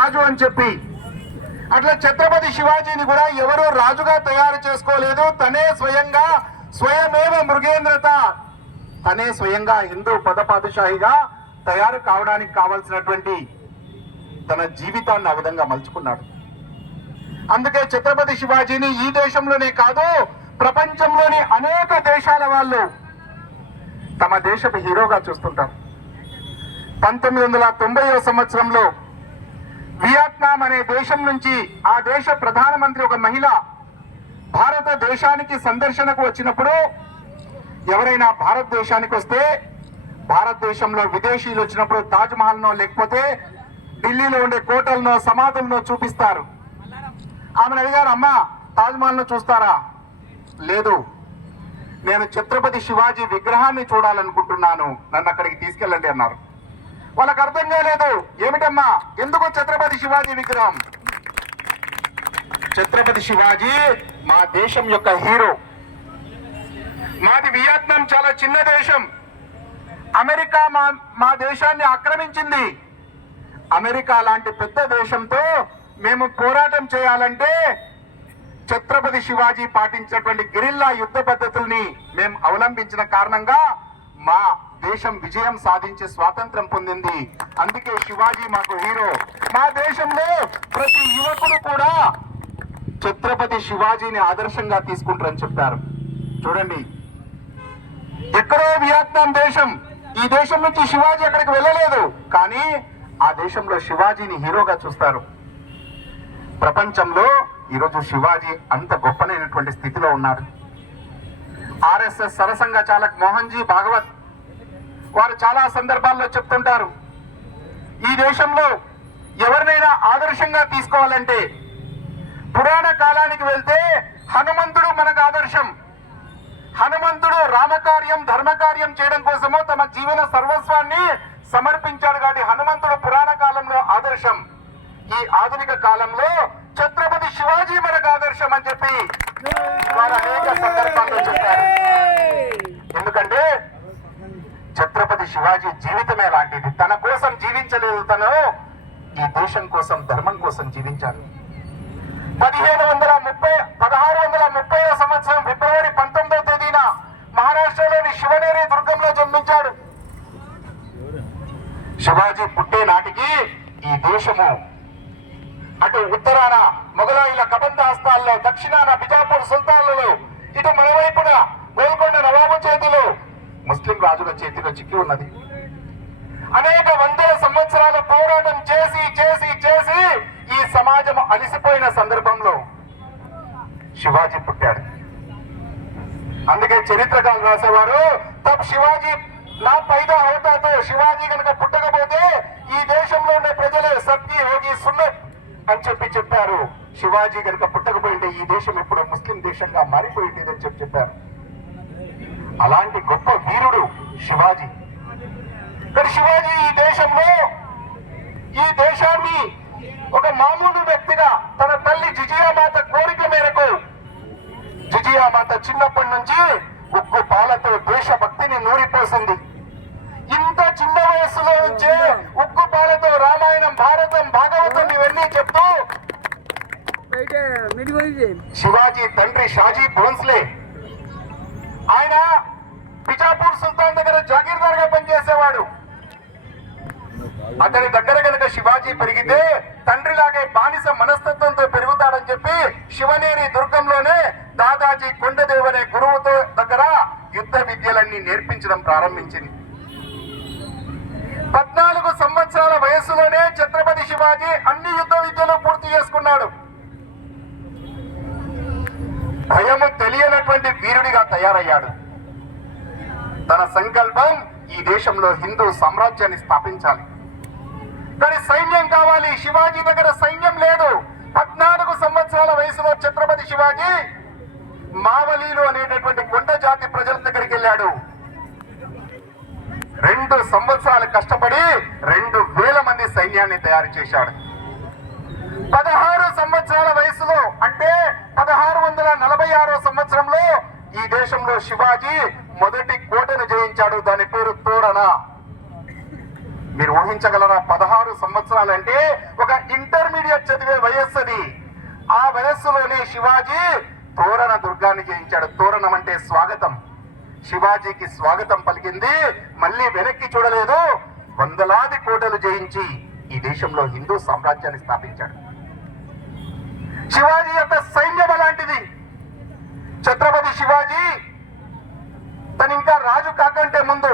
రాజు అని చెప్పి. అట్లా ఛత్రపతి శివాజీని కూడా ఎవరు రాజుగా తయారు చేసుకోలేదు. తనే స్వయంగా స్వయమేవ మృగేంద్రత, తనే స్వయంగా హిందూ పదపాదశాహిగా తయారు కావడానికి కావలసినటువంటి తన జీవితాన్ని ఆ విధంగా మలుచుకున్నాడు. అందుకే ఛత్రపతి శివాజీని ఈ దేశంలోనే కాదు ప్రపంచంలోని అనేక దేశాల వాళ్ళు తమ దేశపు హీరోగా చూస్తుంటారు. 1990వ సంవత్సరంలో వియత్నాం అనే దేశం నుంచి ఆ దేశ ప్రధానమంత్రి ఒక మహిళ భారతదేశానికి సందర్శనకు వచ్చినప్పుడు, ఎవరైనా భారతదేశానికి వస్తే భారతదేశంలో విదేశీయులు వచ్చినప్పుడు తాజ్ మహల్నో లేకపోతే ఢిల్లీలో ఉండే కోటలనో సమాధులనో చూపిస్తారు. ఆమెను అడిగారు, అమ్మా తాజ్ మహల్ను చూస్తారా? లేదు, నేను ఛత్రపతి శివాజీ విగ్రహాన్ని చూడాలనుకుంటున్నాను, నన్ను అక్కడికి తీసుకెళ్ళండి అన్నారు. వాళ్ళకు అర్థం కాలేదు. ఏమిటమ్మా, ఎందుకు ఛత్రపతి శివాజీ విగ్రహం? ఛత్రపతి శివాజీ మా దేశం యొక్క హీరో. మాది వియత్నాం చాలా చిన్న దేశం. అమెరికా మా దేశాన్ని ఆక్రమించింది. అమెరికా లాంటి పెద్ద దేశంతో మేము పోరాటం చేయాలంటే ఛత్రపతి శివాజీ పాటించినటువంటి గెరిల్లా యుద్ధ పద్ధతుల్ని మేము అవలంబించిన కారణంగా మా దేశం విజయం సాధించి స్వాతంత్రం పొందింది. అందుకే శివాజీ మాకు హీరో. మా దేశంలో ప్రతి యువకుడు కూడా ఛత్రపతి శివాజీని ఆదర్శంగా తీసుకుంటారని చెప్పారు. చూడండి, ఎక్కడో వియత్నాం దేశం, ఈ దేశం నుంచి శివాజీ అక్కడికి వెళ్ళలేదు, కానీ ఆ దేశంలో శివాజీని హీరోగా చూస్తారు. ప్రపంచంలో ఈరోజు శివాజీ అంత గొప్పనైనటువంటి స్థితిలో ఉన్నాడు. ఆర్ఎస్ఎస్ సరసంఘ చాలక్ మోహన్ జీ భాగవత్ వారు చాలా సందర్భాల్లో చెప్తుంటారు, ఈ దేశంలో ఎవరినైనా ఆదర్శంగా తీసుకోవాలంటే పురాణ కాలానికి వెళ్తే హనుమంతుడు మనకు ఆదర్శం. హనుమంతుడు రామకార్యం ధర్మకార్యం చేయడం కోసము తమ జీవన సర్వస్వాన్ని సమర్పించాడు కాబట్టి హనుమంతుడు పురాణ కాలంలో ఆదర్శం. ఈ ఆధునిక కాలంలో ఛత్రపతి శివాజీ మనకు ఆదర్శం అని చెప్పి వారు అనేక సందర్భాల్లో చెప్పారు. ఎందుకంటే ఛత్రపతి శివాజీ జీవితమే లాంటిది. తన కోసం జీవించలేదు, తను ఈ దేశం కోసం ధర్మం కోసం జీవించాడు. 1630వ సంవత్సరం ఫిబ్రవరి 19వ తేదీన మహారాష్ట్రలోని శివనేరి దుర్గంలో జన్మించాడు. శివాజీ పుట్టే నాటికి ఈ దేశము అటు ఉత్తరాన మొఘలాయుల కబంధ హస్తాల్లో, దక్షిణాన బిజాపూర్ సుల్తాన్లలో, ఇటు మనవైపున గోల్కొండ నవాబు చేతిలో, ముస్లిం రాజుల చేతిలో చిక్కి ఉన్నది. అనేక వందల సంవత్సరాల పోరాటం చేసి చేసి చేసి ఈ సమాజం అలిసిపోయిన సందర్భంలో శివాజీ పుట్టాడు. అందుకే చరిత్రకారులు రాసేవారు, తబ్ శివాజీ నా పైదా హోతాతో, శివాజీ కనుక పుట్టకపోతే ఈ దేశంలో ఉండే ప్రజలే సబ్కి హోగి సున్నత్ అని చెప్పారు. శివాజీ కనుక పుట్టకపోయింటే ఈ దేశం ఇప్పుడు ముస్లిం దేశంగా మారిపోయింది అని చెప్పారు. అలాంటి గొప్ప వీరుడు శివాజీ. కానీ శివాజీ ఈ దేశంలో ఈ దేశాన్ని ఒక మామూలు వ్యక్తిగా తన తల్లి జిజియామాత కోరిక మేరకు, జిజియామాత చిన్నప్పటి నుంచి ఉగ్గు పాలతో దేశభక్తిని నూరిపోసింది. ఇంత చిన్న వయసులో నుంచే ఉగ్గు పాలతో రామాయణం, భారతం, భాగవతం ఇవన్నీ చెప్తూ శివాజీ తండ్రి షాజీ భోన్స్లే ఆయన బిజాపూర్ సుల్తాన్ దగ్గర జాగీర్దార్ గా పనిచేసేవాడు. అతని దగ్గర కనుక శివాజీ పెరిగితే తండ్రిలాగే బానిస మనస్తత్వంతో పెరుగుతాడని చెప్పి శివనేరి దుర్గంలోనే దాదాజీ కొండదేవ్ అనే గురువుతో దగ్గర యుద్ధ విద్యలన్నీ నేర్పించడం ప్రారంభించింది. 14 సంవత్సరాల వయసులోనే ఛత్రపతి శివాజీ అన్ని యుద్ధ విద్యలు పూర్తి చేసుకున్నాడు. భయము తెలియనటువంటి వీరుడిగా తయారయ్యాడు. తన సంకల్పం ఈ దేశంలో హిందూ సామ్రాజ్యాన్ని స్థాపించాలి. కానీ సైన్యం కావాలి. శివాజీ దగ్గర సైన్యం లేదు. 14 సంవత్సరాల వయసులో ఛత్రపతి శివాజీ మావలీలు అనేటటువంటి కొండ జాతి ప్రజల దగ్గరికి వెళ్ళాడు. 2 సంవత్సరాలు కష్టపడి 2000 మంది సైన్యాన్ని తయారు చేశాడు. 16 సంవత్సరాల వయసులో అంటే 1646వ సంవత్సరంలో ఈ దేశంలో శివాజీ మొదటి కోటను జయించాడు. దాని పేరు తోరణ. మీరు ఊహించగలరా? 16 సంవత్సరాలంటే ఒక ఇంటర్ చదివే వయస్సు అది. ఆ వయస్సులోనే శివాజీ తోరణ దుర్గాన్ని జయించాడు. తోరణం అంటే స్వాగతం. శివాజీకి స్వాగతం పలికింది. మళ్ళీ వెనక్కి చూడలేదు. వందలాది కోటలు జయించి ఈ దేశంలో హిందూ సామ్రాజ్యాన్ని స్థాపించాడు. శివాజీ యొక్క సైన్యం అలాంటిది. ఛత్రపతి శివాజీ తను ఇంకా రాజు కాకంటే ముందు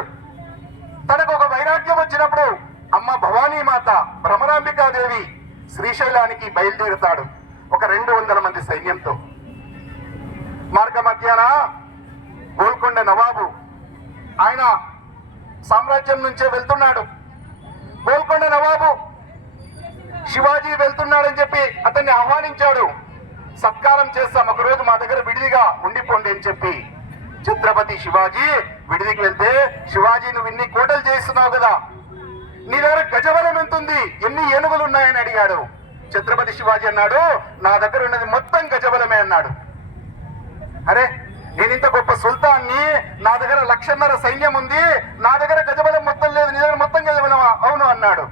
తనకు ఒక వైరాగ్యం వచ్చినప్పుడు అమ్మ భవానీ మాత భ్రమరాంబికాదేవి శ్రీశైలానికి బయలుదేరుతాడు ఒక 200 మంది సైన్యంతో. మార్గ మధ్యాన గోల్కొండ నవాబు ఆయన సామ్రాజ్యం నుంచే వెళ్తున్నాడు. గోల్కొండ నవాబు శివాజీ వెళ్తున్నాడని చెప్పి అతన్ని ఆహ్వానించాడు. సత్కారం చేస్తాం, ఒకరోజు మా దగ్గర విడిదిగా ఉండిపోండి అని చెప్పి. ఛత్రపతి శివాజీ విడిదికి వెళ్తే, శివాజీ నువ్వు ఇన్ని కోటలు చేస్తున్నావు కదా, నీ దగ్గర గజబలం ఎంత ఉంది, ఎన్ని ఏనుగులు ఉన్నాయని అడిగాడు. ఛత్రపతి శివాజీ అన్నాడు, నా దగ్గర ఉన్నది మొత్తం గజబలమే అన్నాడు. అరే నేను ఇంత గొప్ప సుల్తాన్ని, నా దగ్గర 1,50,000 సైన్యం ఉంది, నా దగ్గర గజబలం మొత్తం లేదు, నీ దగ్గర మొత్తం గజబలమా? అవును అన్నాడు.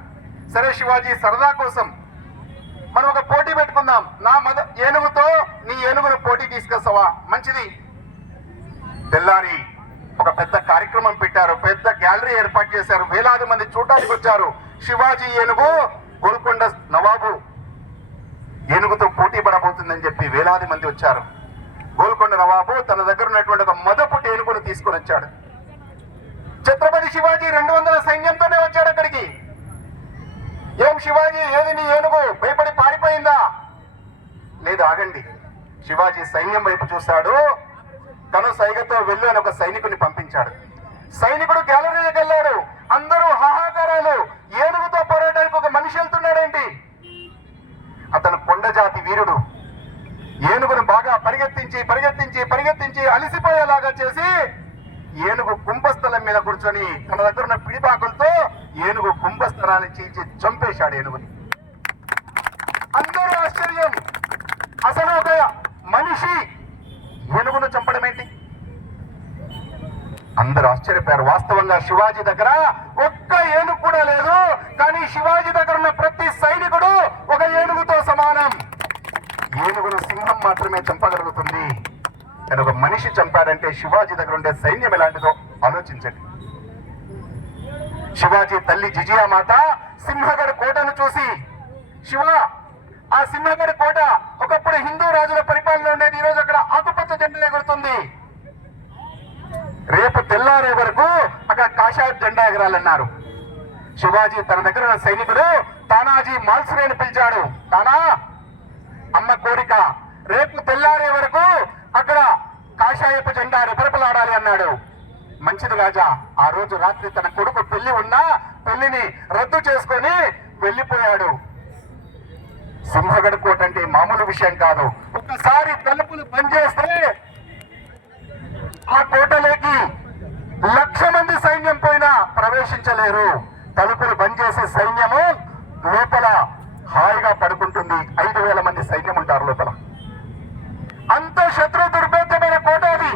సరే శివాజీ, సరదా కోసం మనం ఒక పోటీ పెట్టుకుందాం, నా ఏనుగుతో నీ ఏనుగును పోటీ తీసుకొస్తావా? మంచిది. తెల్లారి ఒక పెద్ద కార్యక్రమం పెట్టారు, పెద్ద గ్యాలరీ ఏర్పాటు చేశారు, వేలాది మంది చూడడానికి వచ్చారు. శివాజీ ఏనుగు గోల్కొండ నవాబు ఏనుగుతో పోటీ పడబోతుందని చెప్పి వేలాది మంది వచ్చారు. గోల్కొండ నవాబు తన దగ్గర ఉన్నటువంటి ఒక మొదపుటి ఏనుగును తీసుకొని వచ్చాడు. ఛత్రపతి శివాజీ 200 సైన్యంతోనే వచ్చాడు అక్కడికి. ఏం శివాజీ, ఏది నీ ఏనుగు, భయపడి పారిపోయిందా? లేదు, ఆగండి. శివాజీ సైన్యం వైపు చూశాడు. తను సైగతో వెళ్ళు అని ఒక సైనికుని పంపించాడు. సైనికుడు గ్యాలరీకి వెళ్ళాడు. అందరూ హాహాకారాలు. ఏనుగుతో పోరాటానికి ఒక మనిషి వెళ్తున్నాడేంటి? అతను కొండ జాతి వీరుడు. ఏనుగును బాగా పరిగెత్తించి పరిగెత్తించి పరిగెత్తించి అలిసిపోయేలాగా చేసి ఏనుగు కుంభస్థలం మీద కూర్చొని తన దగ్గర ఉన్న పిడిపాకులతో ఏనుగు కుంభస్థలాన్ని చీల్చి చంపేశాడు ఏనుగుని. అందరూ ఆశ్చర్యం. అసలు ఒక మనిషి ఏనుగును చంపడం ఏంటి? అందరూ ఆశ్చర్యపోయారు. వాస్తవంగా శివాజీ దగ్గర ఒక్క ఏనుగు కూడా లేదు, కానీ శివాజీ దగ్గర ఉన్న ప్రతి సైనికుడు ఒక ఏనుగుతో సమానం. ఏనుగును సింహం మాత్రమే చంపగలుగుతుంది, కానీ ఒక మనిషి చంపాడంటే శివాజీ దగ్గర ఉండే సైన్యం ఎలాంటిదో ఆలోచించండి. శివాజీ తల్లి జిజియా మాత సింహగఢ్ కోటను చూసి, శివ, ఆ సింహగఢ్ కోట ఒకప్పుడు హిందూ రాజుల పరిపాలన ఉండేది, ఈ రోజు అక్కడ ఆకుపచ్చ జెండా ఎగురుతుంది, రేపు తెల్లారే వరకు అక్కడ కాషాయ జెండా ఎగరాలన్నారు. శివాజీ తన దగ్గర ఉన్న సైనికుడు తానాజీ మాల్సురేని పిలిచాడు. తానా, అమ్మ కోరిక, రేపు తెల్లారే వరకు అక్కడ కాషాయపు జెండా రెపరెపలాడాలి అన్నాడు. మంచిది రాజా. ఆ రోజు రాత్రి తన కొడుకు పెళ్లి ఉన్నా పెళ్లిని రద్దు చేసుకొని వెళ్లిపోయాడు. సింహగఢ్ కోట అంటే మామూలు విషయం కాదు. ఒకసారి తలుపులు బంద్ చేస్తే ఆ కోటలోకి 1,00,000 మంది సైన్యం పోయినా ప్రవేశించలేరు. తలుపులు బంద్ చేసే సైన్యము లోపల హాయిగా పడుకుంటుంది. 5,000 మంది సైన్యం ఉంటారు లోపల. అంత శత్రు దుర్భేద్యమైన కోట అది.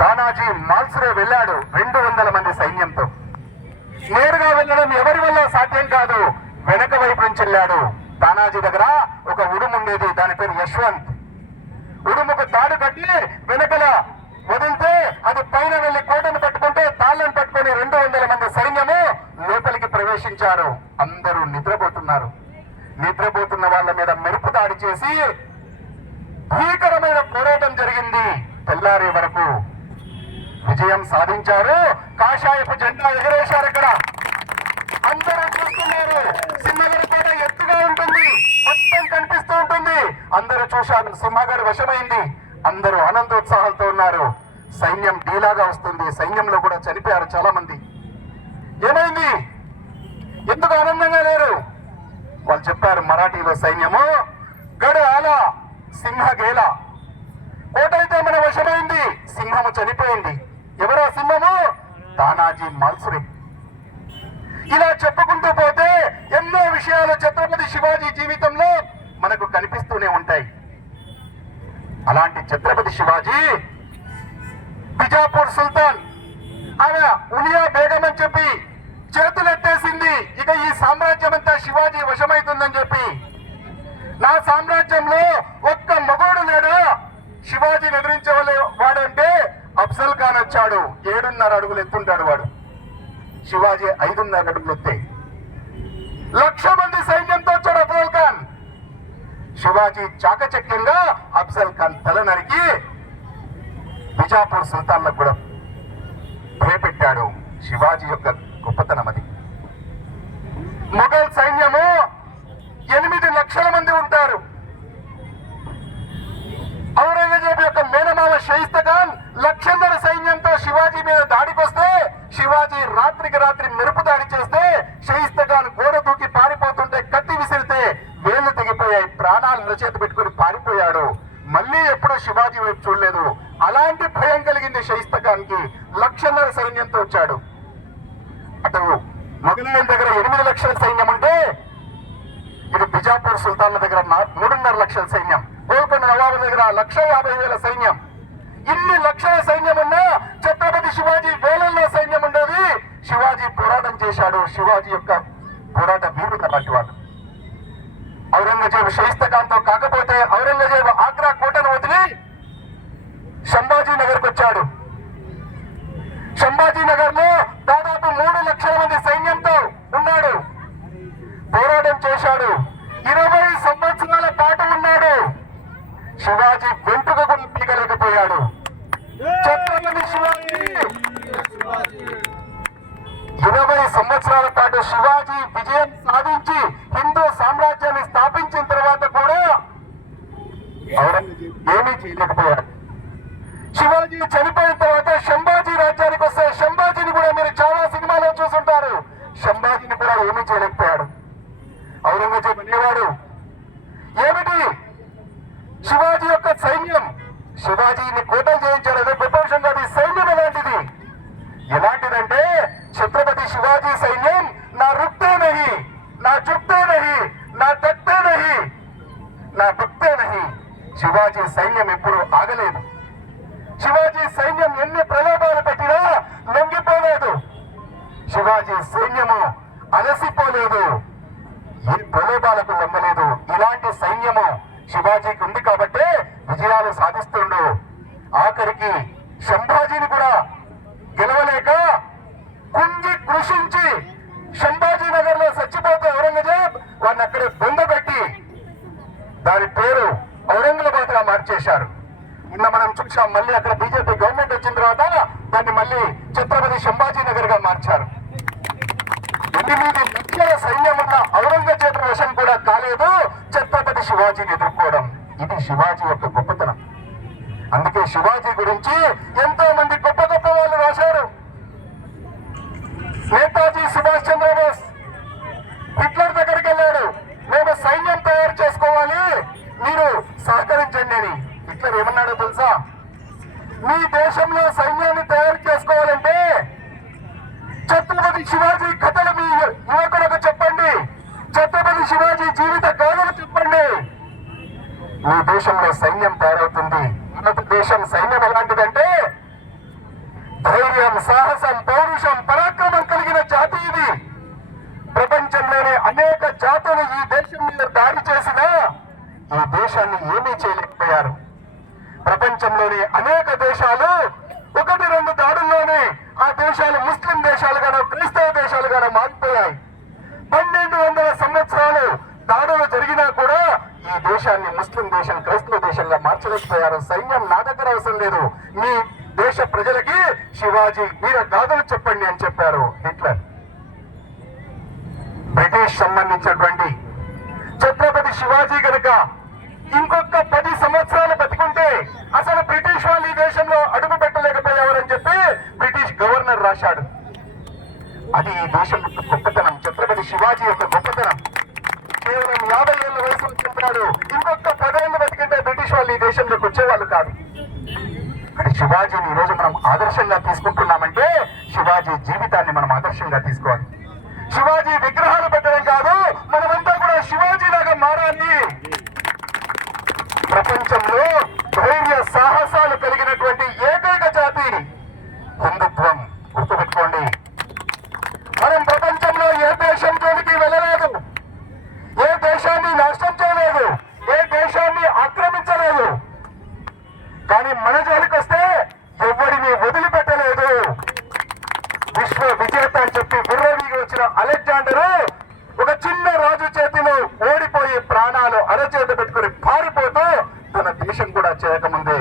తానాజీ మాల్సురే వెళ్ళాడు 200 మంది సైన్యంతో. నేరుగా వెళ్ళడం ఎవరి వల్ల సాధ్యం కాదు. వెనక వైపు నుంచి వెళ్ళాడు. తానాజీ దగ్గర ఒక ఉడుము ఉండేది, దాని పేరు యశ్వంత్. ఉడుముకు తాడు కట్టి వెనకల వదిలితే అది పైన వెళ్లి కోటను పట్టుకుంటే తాళ్ళను పట్టుకుని 200 మంది సైన్యము లోపలికి ప్రవేశించారు. అందరూ నిద్రపోతున్నారు. నిద్రపోతున్న వాళ్ళ మీద మెరుపు దాడి చేసి భీకరమైన పోరాటం జరిగింది. తెల్లారే వరకు విజయం సాధించారు. కాషాయపు జెండా ఎగరేశారు. అక్కడ అందరూ చూస్తున్నారు. సింహగఢ్ కోట ఎత్తుగా ఉంటుంది, మొత్తం కనిపిస్తూ ఉంటుంది. అందరూ చూశారు. సింహగఢ్ వశమైంది. అందరూ ఆనందోత్సాహాలతో ఉన్నారు. సైన్యం డీలాగా వస్తుంది. సైన్యంలో కూడా చనిపోయారు చాలా మంది. ఏమైంది? ఎందుకు ఆనందంగా లేరు? వాళ్ళు చెప్పారు మరాఠీలో, సైన్యము గడు ఆలా సింహ గేలా, కోట అయితే మన వశమైంది, సింహము చనిపోయింది. ఎవరో సింహము? తానాజీ మాల్సురే. ఇలా చెప్పుకుంటూ పోతే ఎన్నో విషయాలు ఛత్రపతి శివాజీ జీవితంలో మనకు కనిపిస్తూనే ఉంటాయి. అలాంటి ఛత్రపతి శివాజీ బిజాపూర్ సుల్తాన్ ఆమె ఉలియా బేగం అని చెప్పి చేతులెత్తేసింది. ఇక ఈ సామ్రాజ్యం అంతా శివాజీ శివాజీ వశమైతుందని చెప్పి. నా సామ్రాజ్యంలో ఒక్క మగోడు లేడు శివాజీని ఎదిరించే వాడంటే అఫ్జల్ ఖాన్ వచ్చాడు. 7.5 అడుగులు ఎత్తుంటాడు వాడు. శివాజీ 5.5 అడుగులు ఎత్తే 1,00,000 మంది సైన్యంతో వచ్చాడు అఫ్జల్ ఖాన్. శివాజీ చాకచక్యంగా అఫ్జల్ ఖాన్ తల నరికి బిజాపూర్ సుల్తాన్లకు కూడా భయపెట్టాడు. శివాజీ యొక్క గొప్పతనం అది. మొఘల్ సైన్యము 8 లక్షల మంది ఉంటారు. ఔరంగజేబు యొక్క మేనమామ షయిస్తా ఖాన్ 1,00,000 సైన్యంతో శివాజీ మీద దాడికి వస్తే శివాజీ రాత్రికి రాత్రి మెరుపు దాడి చేస్తే షయిస్తా ఖాన్ గోడ దూకి పారిపోతుంటే కత్తి విసిరితే వేళ్లు తెగిపోయాయి. ప్రాణాలు నిలచేత పెట్టుకుని పారిపోయాడు. మళ్ళీ ఎప్పుడూ శివాజీ వైపు చూడలేదు. అలాంటి భయం కలిగింది షయిస్తా ఖాన్ కి. 1,00,000 సైన్యంతో వచ్చాడు. అటు మొఘలాయల దగ్గర 8 లక్షల సైన్యం ఉంటే ఇటు బిజాపూర్ సుల్తాన్ల దగ్గర 3.5 లక్షల సైన్యం, గోల్కొండ నవాబు దగ్గర 1,50,000 సైన్యం. ఇన్ని లక్షల సైన్యం ఉన్నా ఛత్రపతి శివాజీ వేలల్లో సైన్యం ఉండేది. శివాజీ పోరాటం చేశాడు. శివాజీ యొక్క పోరాట వీరుడు అలాంటి వాడు. ఔరంగజేబు షయిస్తా ఖాన్ తో కాకపోతే ఔరంగజేబు ఆగ్రా కోటను వదిలి సంభాజీ నగర్కి వచ్చాడు. సంభాజీ నగర్ లో దాదాపు 3 లక్షల మంది సైన్యంతో ఉన్నాడు. పోరాటం చేశాడు. 20 సంవత్సరాల పాటు ఉన్నాడు. శివాజీ వెంట్రుక కూడా పీకలేకపోయాడు. ఛత్రపతి శివాజీ 20 సంవత్సరాల పాటు శివాజీ విజయం సాధించి హిందూ సామ్రాజ్యాన్ని స్థాపించిన తర్వాత కూడా ఏమీ చేయలేకపోయాడు. శివాజీ చనిపోయిన తర్వాత సంభాజీ రాజ్యానికి వస్తే సంభాజీని కూడా మీరు చాలా సినిమాలో చూసుంటారు. సంభాజీని కూడా ఏమీ చేయలేకపోయాడు. ఔరంగజేబు అనేవాడు ఏమిటి శివాజీ యొక్క సైన్యం, శివాజీని కోటలు చేయించాడు. అదే ప్రపంచం కాదు. ఈ సైన్యం ఎలాంటిది, ఎలాంటిదంటే ఛత్రపతి శివాజీ సైన్యం నా రుక్తే నహి, నా చుక్తే నహి, నా తక్తే నహి, నా దుక్తే నహి. శివాజీ సైన్యం ఎప్పుడు ఆగలేదు. శివాజీ సైన్యం ఎన్ని ప్రలోభాలు పెట్టినా లొంగిపోలేదు. శివాజీ సైన్యము అలసిపోలేదు. ఏ ప్రలోభాలకు లొంగలేదు. ఇలాంటి సైన్యము శివాజీకి ఉంది కాబట్టి విజయాలు సాధిస్తుండు. ఆఖరికి సంభాజీని కూడా గెలవలేక కుంగి కృషించి సంభాజీ నగర్ లో చచ్చిపోతే ఔరంగజేబ్ వాడిని అక్కడే బొందబెట్టి దాని పేరు ఔరంగాబాద్ గా మార్చేశారు. నిన్న మనం చూసాం. మళ్ళీ అక్కడ బీజేపీ గవర్నమెంట్ వచ్చిన తర్వాత దాన్ని మళ్ళీ ఛత్రపతి సంభాజీ నగర్ గా మార్చారు. 8 లక్షల సైన్యం ఉన్న ఔరంగజేబు వశం కూడా కాలేదు ఛత్రపతి శివాజీని ఎదుర్కోవడం. ఇది శివాజీ యొక్క గొప్పతనం. అందుకే శివాజీ గురించి ఎంతో మంది గొప్ప గొప్ప వాళ్ళు రాశారు. నేతాజీ సుభాష్ చంద్రబోస్ హిట్లర్ దగ్గరికి వెళ్ళాడు. మేము సైన్యం తయారు చేసుకోవాలి, మీరు సహకరించండి అని. హిట్లర్ ఏమన్నాడో తెలుసా? మీ దేశంలో సైన్యాన్ని తయారు చేసుకోవాలంటే ఛత్రపతి శివాజీ కథలు మీ యువకులకు చెప్పండి, ఛత్రపతి శివాజీ జీవిత గాథలు చెప్పండి, మీ దేశంలో సైన్యం తయారవుతుంది. భారతదేశం సైన్యం ఎలాంటిదంటే ధైర్యం, సాహసం, పౌరుషం, పరాక్రమం కలిగిన జాతి ఇది. ప్రపంచంలోనే అనేక జాతులు ఈ దేశం మీద దాడి చేసినా ఈ దేశాన్ని ఏమీ చేయలేకపోయారు. ప్రపంచంలోని అనేక దేశాలు 1-2 దాడుల్లోనే ఆ దేశాలు ముస్లిం దేశాలుగానో క్రైస్తవ దేశాలుగానో మారిపోయాయి. 1200 సంవత్సరాలు దాడులు జరిగినా కూడా ఈ దేశాన్ని ముస్లిం దేశం, క్రైస్తవ దేశంగా మార్చలేకపోయారు. సైన్యం నా దగ్గర అవసరం లేదు, మీ దేశ ప్రజలకి శివాజీ వీర గాథలు చెప్పండి అని చెప్పారు హిట్లర్. బ్రిటిష్ సంబంధించినటువంటి ఛత్రపతి శివాజీ కనుక ఇంకొక 10 సంవత్సరాలు బతికుంటే అసలు బ్రిటిష్ వాళ్ళు ఈ దేశంలో అడుగు పెట్టలేకపోయేవారని చెప్పి బ్రిటిష్ గవర్నర్ రాశాడు. అది ఈ దేశం యొక్క గొప్పతనం, ఛత్రపతి శివాజీ యొక్క గొప్పతనం. కేవలం 50 ఏళ్ల వయసు చెప్పాడు. ఇంకొక 10 ఏళ్ళు బతికింటే బ్రిటిష్ వాళ్ళు ఈ దేశంలోకి వచ్చేవాళ్ళు కాదు. కానీ శివాజీని ఈ రోజు మనం ఆదర్శంగా తీసుకుంటున్నామంటే శివాజీ జీవితాన్ని మనం ఆదర్శంగా తీసుకోవాలి. శివాజీ విగ్రహాలు పెట్టడం కాదు, మనమంతా కూడా శివాజీ లాగా మారాలి. ప్రపంచంలో ధైర్య సాహసాలు కలిగినటువంటి ఏకైక జాతి హిందుత్వం. గుర్తుపెట్టుకోండి. మనం ప్రపంచంలో ఏ దేశంలోనికి వెళ్ళలేదు. ప్రాణాలు అరచేత పెట్టుకుని పారిపోతూ తన దేశం కూడా చేయకముందే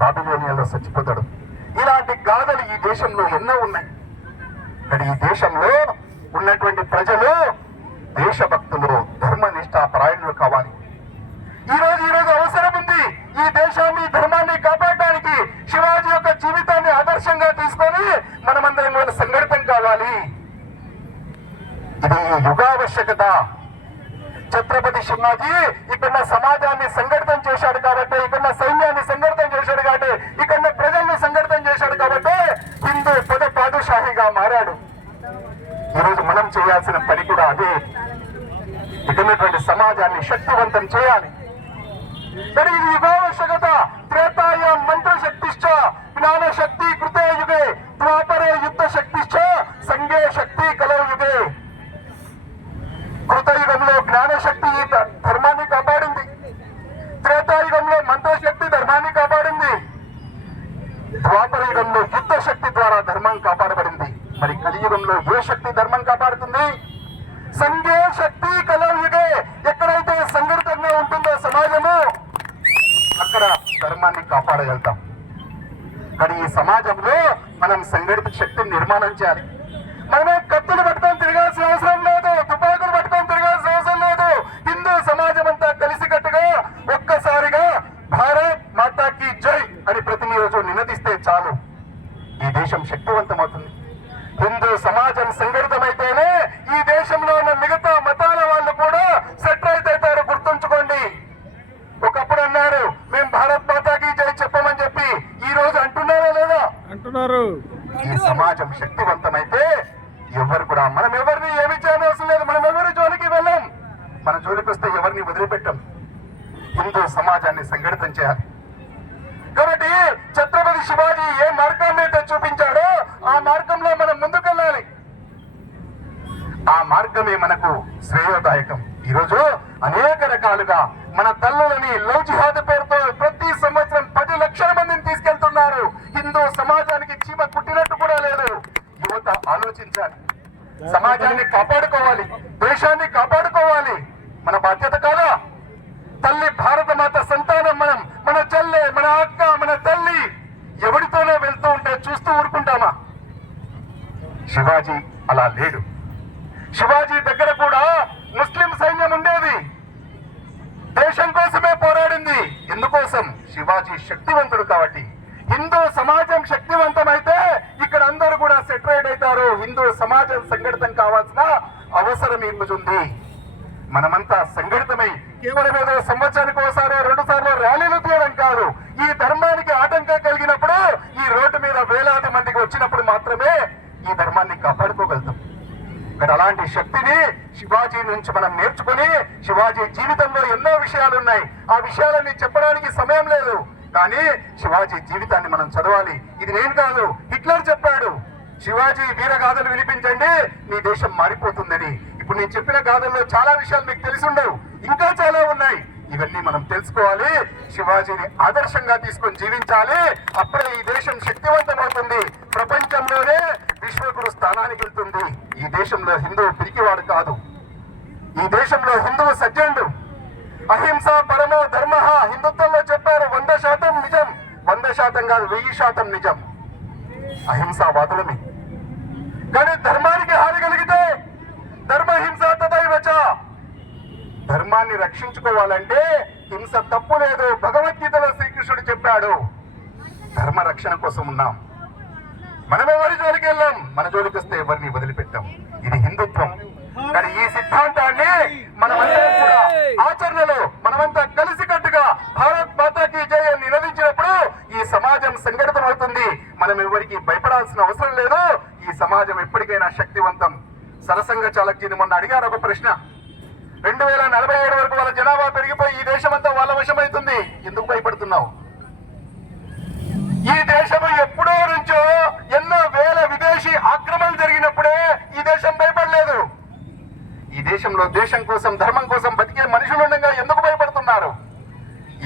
బాబిలోనియాలో చచ్చిపోతాడు. ఇలాంటి గాథలు ఈ దేశంలో ఎన్నో ఉన్నాయి. మరి ఈ దేశంలో ఉన్నటువంటి ప్రజలు దేశభక్తులు, ధర్మనిష్ట పరాయణులు కావాలి. ఈ రోజు అవసరం ఉంది. ఈ దేశాన్ని, ధర్మాన్ని కాపాడడానికి శివాజీ యొక్క జీవితాన్ని ఆదర్శంగా తీసుకొని మనమందరం కూడా సంఘటితం కావాలి. ఇది యుగావశ్యకత. ఛత్రపతి శివాజీ ఇక్కడ సమాజాన్ని సంఘటితం చేశాడు కాబట్టి, ఇక్కడ సైన్యాన్ని సంఘటితం చేశాడు కాబట్టి, ఇక్కడ ప్రజల్ని సంఘటితం చేశాడు కాబట్టి హిందూ పద పాదుషాహిగా మారాడు. ఈరోజు మనం చేయాల్సిన పని కూడా అదే. ఇక్కడ సమాజాన్ని శక్తివంతం చేయాలి. మరి ఇది యుగావశ్యకత. త్రేతాయ మంత్ర శక్తిశ్చ జ్ఞాన శక్తి కృతే యుగే ద్వాపరే యుద్ధ శక్తిశ్చ సంఘే శక్తి కలౌ యుగే. కృతయుగంలో జ్ఞానశక్తి ధర్మాన్ని కాపాడింది. త్రేతాయుగంలో మంత్రశక్తి ధర్మాన్ని కాపాడింది. ద్వాపర యుగంలో యుద్ధ శక్తి ద్వారా ధర్మం కాపాడబడింది. మరి కలియుగంలో ఏ శక్తి ధర్మం కాపాడుతుంది? సంఘే శక్తి కలౌ యుగే. ఎక్కడైతే సంఘటితంగా ఉంటుందో సమాజము, అక్కడ ధర్మాన్ని కాపాడగలుగుతాం. మరి ఈ సమాజంలో మనం సంఘటిత శక్తిని నిర్మాణం చేయాలి. మనమే కత్తులు పట్టుకొని తిరగాల్సిన అవసరం లేదు, తుపాకులు పట్టుకొని తిరగాల్సిన అవసరం లేదు. హిందూ సమాజం అంతా కలిసికట్టుగా ఒక్కసారిగా భారత్ మాతాకి జై అని ప్రతిరోజు నినదిస్తే చాలు, ఈ దేశం శక్తివంతమవుతుంది. హిందూ సమాజం సంఘటితమైతేనే ఈ దేశంలో ఉన్న మిగతా మతాల వాళ్ళు కూడా సెటిల్ అవుతారు. గుర్తుంచుకోండి. ఒకప్పుడు అన్నారు మేము భారత్ మాతాకి జై చెప్పమని చెప్పి, ఈ రోజు అంటున్నారా లేదా? అంటున్నారు. ఈ సమాజం శక్తివంతమైతే ఎవరు కూడా, మనం ఎవరిని ఏమి చేయనవసరం లేదు. మనం ఎవరి జోలికి వెళ్ళాం. మన జోలికి వస్తే ఎవరిని వదిలిపెట్టాం. హిందూ సమాజాన్ని సంఘటితం చేయాలి. కాబట్టి ఛత్రపతి శివాజీ ఏ మార్గాన్ని అయితే చూపించాడో ఆ మార్గంలో మనం ముందుకెళ్ళాలి. ఆ మార్గమే మనకు శ్రేయోదాయకం. ఈరోజు అనేక రకాలుగా మన తల్లులని లవ్ జిహాద్ పేరుతో ప్రతి సంవత్సరం 10 లక్షల మందిని తీసుకెళ్తున్నారు. హిందూ సమాజానికి చీమ కుట్టినట్టు కూడా లేదు. యువత ఆలోచించాలి. సమాజాన్ని కాపాడుకోవాలి, దేశాన్ని కాపాడుకోవాలి. మన బాధ్యత కాదా? తల్లి భారత మాత సంతానం మనం, మన చెల్లె, మన అక్క, మన తల్లి ఎవరితోనో వెళ్తూ ఉంటే చూస్తూ ఊరుకుంటామా? శివాజీ అలా లేడు. శివాజీ దగ్గర కూడా ముస్లిం సైన్యం ఉండేది. దేశం కోసమే పోరాడింది. ఎందుకోసం? శివాజీ శక్తివంతుడు కాబట్టి. హిందూ సమాజం శక్తివంతమైతే ఇక్కడ అందరూ కూడా సెటరేట్ అవుతారు. హిందూ సమాజం సంఘటితం కావాల్సిన అవసరం ఈ రోజు ఉంది. మనమంతా సంఘటితమై కేవలం ఏదో సంవత్సరానికి ఒకసారి 2 సార్లు ర్యాలీలు తీయడం కాదు. ఈ ధర్మానికి ఆటంకం కలిగినప్పుడు, ఈ రోడ్డు మీద వేలాది మందికి వచ్చినప్పుడు మాత్రమే ఈ ధర్మాన్ని కాపాడుకోగలుగుతాం. మరి అలాంటి శక్తిని శివాజీ నుంచి మనం నేర్చుకుని, శివాజీ జీవితంలో ఎన్నో విషయాలు ఉన్నాయి. ఆ విషయాలన్నీ చెప్పడానికి సమయం లేదు. కానీ శివాజీ జీవితాన్ని మనం చదవాలి. ఇది నేను కాదు, హిట్లర్ చెప్పాడు. శివాజీ వీరగాథలు వినిపించండి, మీ దేశం మారిపోతుందని. ఇప్పుడు నేను చెప్పిన గాథల్లో చాలా విషయాలు మీకు తెలిసి ఉండవు, ఇంకా చాలా ఉన్నాయి. ఇవన్నీ మనం తెలుసుకోవాలి. శివాజీని ఆదర్శంగా తీసుకొని జీవించాలి. అప్పుడే ఈ దేశం శక్తివంతమవుతుంది. ప్రపంచంలోనే విశ్వగురు స్థానానికి వెళ్తుంది. ఈ దేశంలో హిందువు పిరికివాడు కాదు. ఈ దేశంలో హిందువు సజ్జనుడు. అహింస పరమో ధర్మ హిందుత్వంలో చెప్పారు. 100% నిజం. 100% కాదు, 1000% నిజం. అహింసావాదులమే. కానీ ధర్మానికి హాని కలిగితే ధర్మహింస తదైవచ. ధర్మాన్ని రక్షించుకోవాలంటే హింస తప్పు లేదు. భగవద్గీతలో శ్రీకృష్ణుడు చెప్పాడు. ధర్మ రక్షణ కోసం ఉన్నాం. మనం ఎవరి జోలికి వెళ్ళాం, మన జోలికి వస్తే ఎవరిని వదిలిపెట్టాం. ఇది హిందుత్వం. కానీ ఈ సిద్ధాంతాన్ని మనమందరం కూడా ఆచరణలో మనమంతా కలిసికట్టుగా భారత్ మాతాకి జై అని నినదించినప్పుడు ఈ సమాజం సంఘటితం అవుతుంది. మనం ఎవరికి భయపడాల్సిన అవసరం లేదు. ఈ సమాజం ఎప్పటికైనా శక్తివంతం. సరసంగ చాలక్జీని మొన్న అడిగారు ఒక ప్రశ్న. 2047 వరకు వాళ్ళ జనాభా పెరిగిపోయి ఈ దేశం అంతా వాళ్ళ వశమవుతుంది, ఎందుకు భయపడుతున్నావు? ఈ దేశం ఎప్పుడో నుంచో ఎన్నో వేల విదేశీ ఆక్రమణలు జరిగినప్పుడే ఈ దేశం భయపడలేదు. ఈ దేశంలో దేశం కోసం, ధర్మం కోసం బతికే మనుషులు ఉండగా ఎందుకు భయపడుతున్నారు?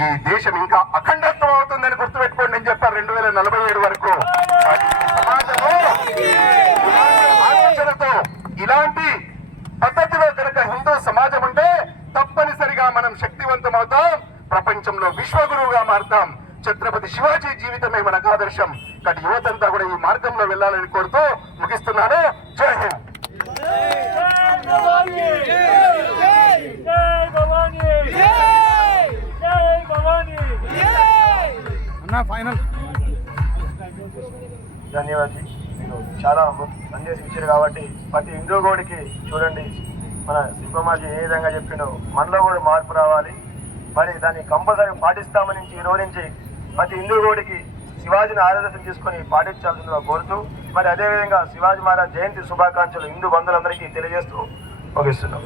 ఈ దేశం ఇంకా అఖండత్వం అవుతుందని గుర్తుపెట్టుకోండి అని చెప్పారు 2047 వరకు. సమాజంలో ఆలోచనతో ఇలాంటి పద్ధతిలో కనుక హిందూ సమాజం ఉంటే తప్పనిసరిగా మన ప్రపంచంలో విశ్వగురువుగా మారుతాం. ఛత్రపతి శివాజీ జీవితమే మనకు ఆదర్శం. కాబట్టి యువతంతా కూడా ఈ మార్గంలో వెళ్ళాలని కోరుతూ ముగిస్తున్నాను. జై హింద్. ఫైనల్ ధన్యవాదాలు. మీరు చాలా సందేశం ఇచ్చారు కాబట్టి ప్రతి హిందూ గోడికి చూడండి, మన సింహమాజీ ఏ విధంగా చెప్పిండో మనలో కూడా మార్పు రావాలి. మరి దాన్ని కంపల్సరీ పాటిస్తామని ఈ రోజు నుంచి ప్రతి హిందూ గోడికి శివాజీని ఆరాధన తీసుకొని పాటించాల్సిందిగా కోరుతూ, మరి అదేవిధంగా శివాజీ మహారాజ్ జయంతి శుభాకాంక్షలు హిందూ బంధువులందరికీ తెలియజేస్తూ ముగిస్తున్నాం.